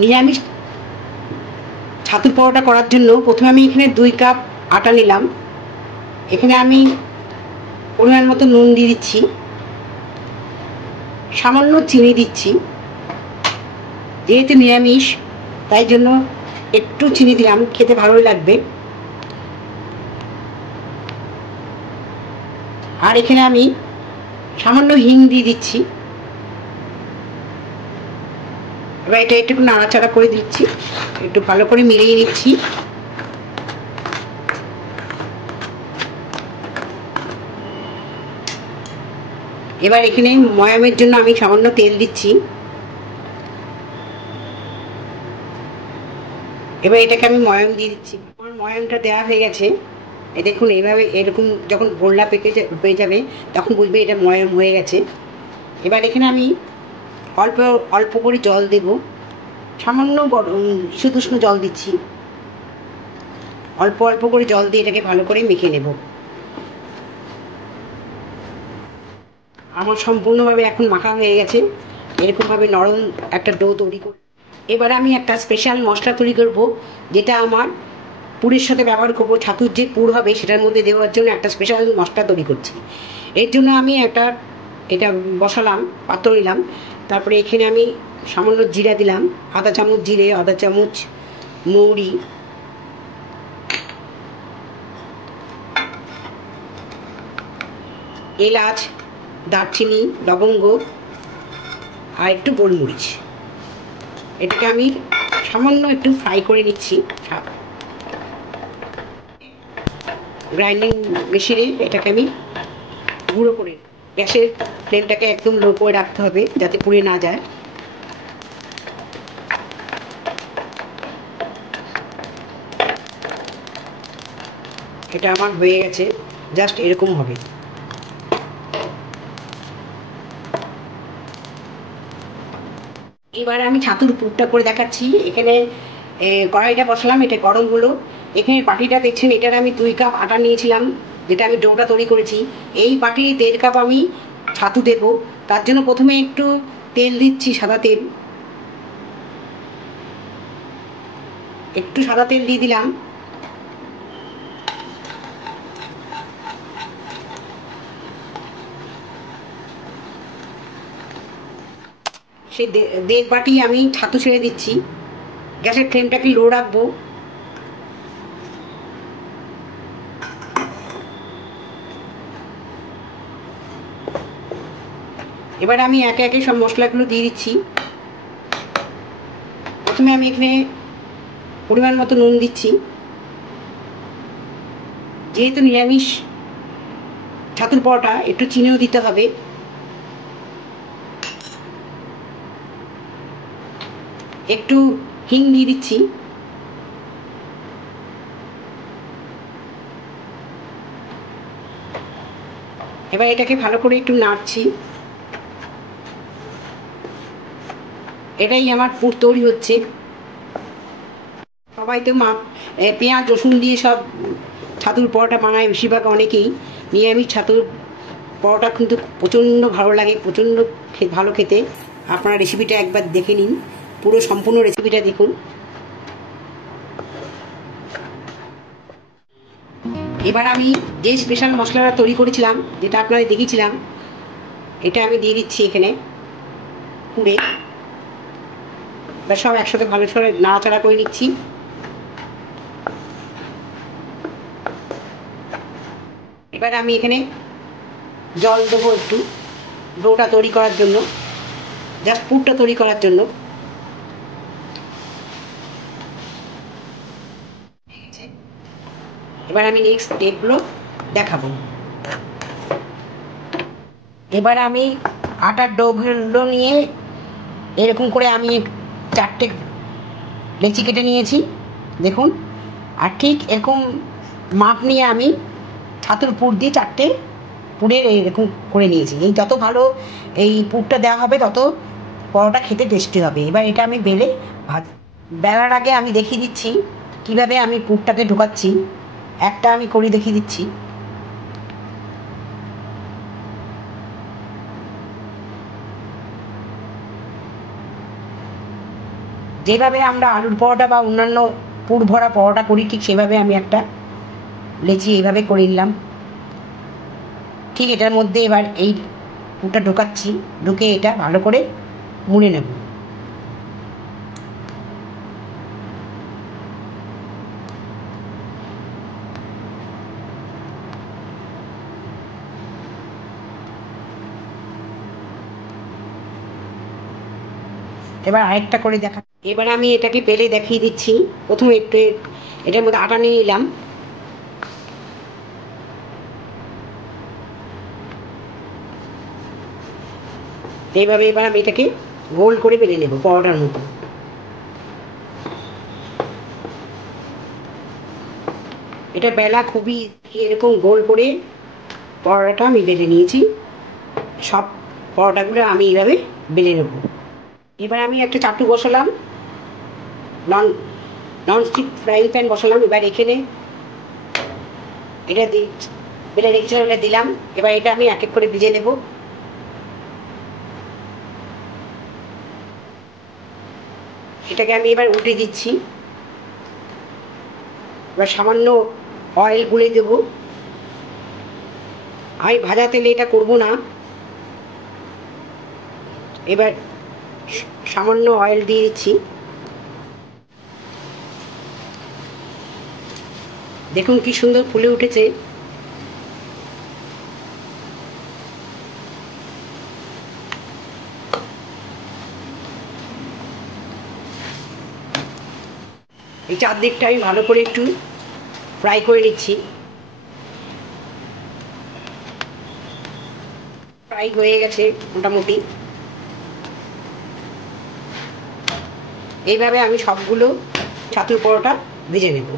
নিরামিষ ছাতুর পরোটা করার জন্য প্রথমে আমি এখানে 2 কাপ আটা নিলাম। এখানে আমি পরিমাণ মতো নুন দিয়ে দিচ্ছি, সামান্য চিনি দিচ্ছি। যেহেতু নিরামিষ তাই জন্য একটু চিনি দিলাম, খেতে ভালোই লাগবে। আর এখানে আমি সামান্য হিং দিয়ে দিচ্ছি। এবার এটা একটু নাড়াচাড়া করে দিচ্ছি, একটু ভালো করে মিলিয়ে নিচ্ছি। এবার এখানে ময়ামের জন্য আমি সামান্য তেল দিচ্ছি। এবার এটাকে আমি ময়াম দিয়ে দিচ্ছি। আমার ময়ামটা দেওয়া হয়ে গেছে। দেখুন এইভাবে এরকম যখন গোল্লা পেকে যাবে তখন বুঝবে এটা ময়াম হয়ে গেছে। এবার এখানে আমি অল্প অল্প করে জল দেব, সামান্য শুধু জল দিচ্ছি। অল্প অল্প করে জল দিয়ে এটাকে ভালো করে মেখে নেব। আমার সম্পূর্ণভাবে এখন মাখা হয়ে গেছে। এরকমভাবে নরম একটা ডো তৈরি করে এবারে আমি একটা স্পেশাল মশলা তৈরি করব, যেটা আমার পুরের সাথে ব্যবহার করব। ছাতুর যে পুর হবে সেটার মধ্যে দেওয়ার জন্য একটা স্পেশাল মশলা তৈরি করছি। এর জন্য আমি এটা বসালাম, পাত্র নিলাম। তারপরে এখানে আমি সামান্য জিরা দিলাম, আধা চামচ জিরে, আধা চামচ মৌরি, এলাচ, দারচিনি, লবঙ্গ আর একটু গোলমরিচ। এটাকে আমি সামান্য একটু ফ্রাই করে নিচ্ছি গ্রাইন্ডিং মেশিনে। এটাকে আমি গুঁড়ো করে, গ্যাসের ফ্লেমটাকে একদম লো করে রাখতে হবে যাতে পুড়ে না যায়। এটা আমার হয়ে গেছে, জাস্ট এরকম হবে। এবার আমি ছাতুর পুরটা করে দেখাচ্ছি। এখানে কড়াইটা বসালাম, এটা গরম হলো। এখানে বাটিটা দেখছেন, এটার আমি 2 কাপ আটা নিয়েছিলাম, যেটা আমি ডোটা তৈরি করেছি। এই বাটির 1.5 কাপ আমি ছাতু দেবো। তার জন্য প্রথমে একটু তেল দিচ্ছি, সাদা তেল। একটু সাদা তেল দিয়ে দিলাম। সেই 1.5 বাটি আমি ছাতু ছেড়ে দিচ্ছি। গ্যাসের ফ্লেমটাকে লো রাখবো। এবার আমি একে একে সব মশলাগুলো দিয়ে দিচ্ছি। প্রথমে আমি এখানে পরিমাণ মতো নুন দিচ্ছি। যেহেতু নিরামিষ ছাতুর পরোটা, একটু চিনিও দিতে হবে। একটু হিং দিয়ে দিচ্ছি। এবার এটাকে ভালো করে একটু নাড়ছি। এটাই আমার পুর তৈরি হচ্ছে। সবাই তো পেঁয়াজ রসুন দিয়ে সব ছাতুর পরোটা বানায় বেশিরভাগ, অনেকেই। নিরামিষ ছাতুর পরোটা কিন্তু প্রচণ্ড ভালো লাগে, প্রচণ্ড ভালো খেতে। আপনারা রেসিপিটা একবার দেখে নিন, পুরো সম্পূর্ণ রেসিপিটা দেখুন। এবার আমি যে স্পেশাল মশলাটা তৈরি করেছিলাম, যেটা আপনাদের দেখিয়েছিলাম, এটা আমি দিয়ে দিচ্ছি এখানে পুরে। এবার সব একসাথে ভালো করে নাড়াচাড়া করে নিচ্ছি। এবার আমি এখানে জল দেবো একটু, ডোটা তৈরি করার জন্য, জাস্ট পুরটা তৈরি করার জন্য। এবার আমি নেক্সট স্টেপগুলো দেখাবো। এবার আমি আটার ডোগুলো নিয়ে এরকম করে আমি 4টে লেচি কেটে নিয়েছি, দেখুন। আর ঠিক এরকম মাপ নিয়ে আমি ছাতুর পুর দিয়ে 4টে পুরের এরকম করে নিয়েছি। এই যত ভালো এই পুরটা দেওয়া হবে তত পরোটা খেতে টেস্টি হবে। এবার এটা আমি বেলার আগে আমি দেখিয়ে দিচ্ছি কিভাবে আমি পুরটাকে ঢোকাচ্ছি। একটা আমি করে দেখিয়ে দিচ্ছি। যেভাবে আমরা আলুর পরোটা বা অন্যান্য পুর ভরা পরোটা করি, ঠিক সেভাবে আমি একটা লেচি এইভাবে করে নিলাম। ঠিক এটার মধ্যে এবার এই পুরটা ঢোকাচ্ছি, ঢুকে এটা ভালো করে মুড়ে নেব। এবার আরেকটা করে দেখা, এবার আমি এটাকে বেলে দেখিয়ে দিচ্ছি। প্রথমে একটু এটার মধ্যে আটা নিয়ে নিলাম, এইভাবে এবার আমি এটাকে গোল করে বেলে নেব পরোটার মতো। এটা বেলা খুবই, এরকম গোল করে পরোটাটা আমি বেলে নিয়েছি। সব পরোটাগুলো আমি এইভাবে বেলে নেব। এবার আমি একটা চাটু বসালাম, ননস্টিক ফ্রাইং প্যান বসালাম। এবার এখানে এটা বেলে রেখেছিলাম, এটা দিলাম। এবার এটা আমি এক এক করে ভেজে নেব। এটাকে আমি এবার উল্টে দিচ্ছি। এবার সামান্য অয়েল গুলে দেব। আমি ভাজা তেলে এটা করব না, এবার সামান্য অয়েল দিয়ে দিচ্ছি। দেখুন কি সুন্দর ফুলে উঠেছে। এই চারদিকটা আমি ভালো করে একটু ফ্রাই করে নিচ্ছি। ফ্রাই হয়ে গেছে মোটামুটি। এইভাবে আমি সবগুলো ছাতুর পরোটা ভেজে নেব।